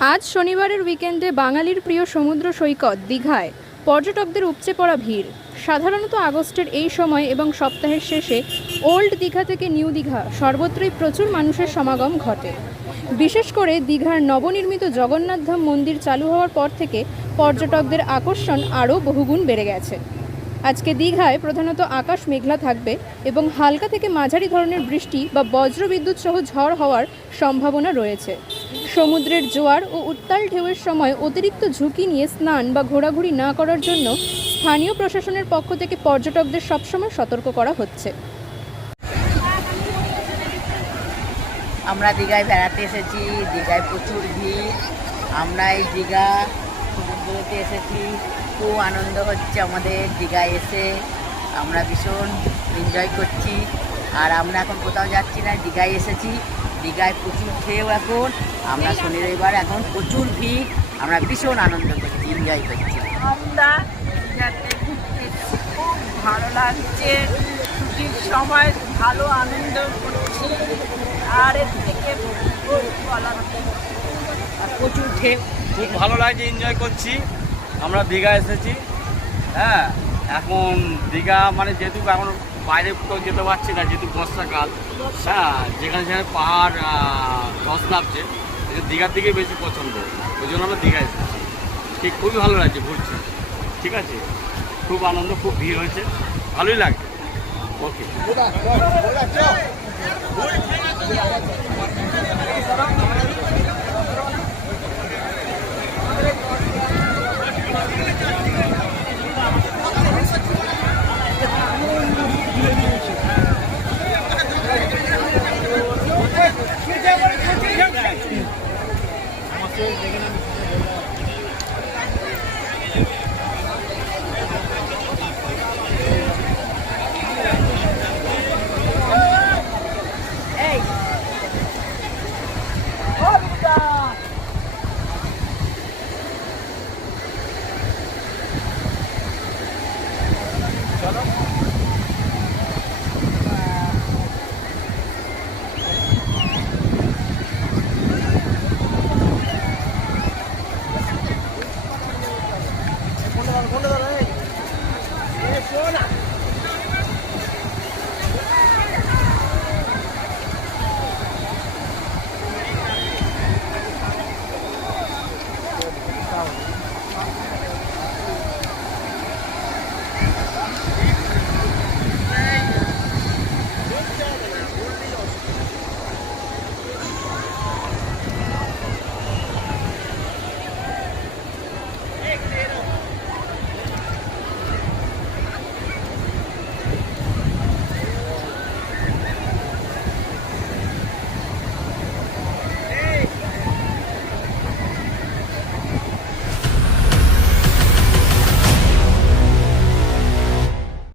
আজ শনিবারের উইকেন্ডে বাঙালির প্রিয় সমুদ্র সৈকত দীঘায় পর্যটকদের উপচে পড়া ভিড়। সাধারণত আগস্টের এই সময় এবং সপ্তাহের শেষে ওল্ড দীঘা থেকে নিউ দীঘা সর্বত্রই প্রচুর মানুষের সমাগম ঘটে। বিশেষ করে দীঘার নবনির্মিত জগন্নাথ ধাম মন্দির চালু হওয়ার পর থেকে পর্যটকদের আকর্ষণ আরও বহুগুণ বেড়ে গেছে। আজকে দীঘায় প্রধানত আকাশ মেঘলা থাকবে এবং হালকা থেকে মাঝারি ধরনের বৃষ্টি বা বজ্রবিদ্যুৎ সহ ঝড় হওয়ার সম্ভাবনা রয়েছে। সমুদ্রের জোয়ার ও উত্তাল ঢেউয়ের সময় অতিরিক্ত ঝুঁকি নিয়ে স্নান বা ঘোরাঘুরি না করার জন্য স্থানীয় প্রশাসনের পক্ষ থেকে পর্যটকদের সবসময় সতর্ক করা হচ্ছে। আমরা দীঘায় বেড়াতে এসেছি, দীঘায় প্রচুর ভিড়। আমরা এই দীঘা সমুদ্রতে এসেছি, খুব আনন্দ হচ্ছে আমাদের দীঘায় এসে। আমরা ভীষণ এনজয় করছি। আর আমরা এখন কোথাও যাচ্ছি না, দীঘায় এসেছি। দীঘায় প্রচুর ঢেউ এখন। আমরা শনি রবিবার এখন প্রচুর ভিড়। আমরা ভীষণ আনন্দ করছি, এনজয় করছি। আমরা দীঘাতে ঘুরতে খুব ভালো লাগছে। ছুটির সময় ভালো আনন্দ করছি। আর এর থেকে বলার আর প্রচুর ঢেউ, খুব ভালো লাগছে, এনজয় করছি। আমরা দীঘা এসেছি। হ্যাঁ, এখন দীঘা মানে যেহেতু এখন বাইরে কোথাও যেতে পারছি না, যেহেতু বর্ষাকাল। হ্যাঁ, যেখানে যেখানে পাহাড় ধস নামছে, দীঘার দিকেই বেশি পছন্দ। ওই জন্য আমরা দীঘা এসেছি। ঠিক খুবই ভালো লাগছে, ঘুরছি। ঠিক আছে, খুব আনন্দ, খুব ভিড় হয়েছে, ভালোই লাগছে। ওকে।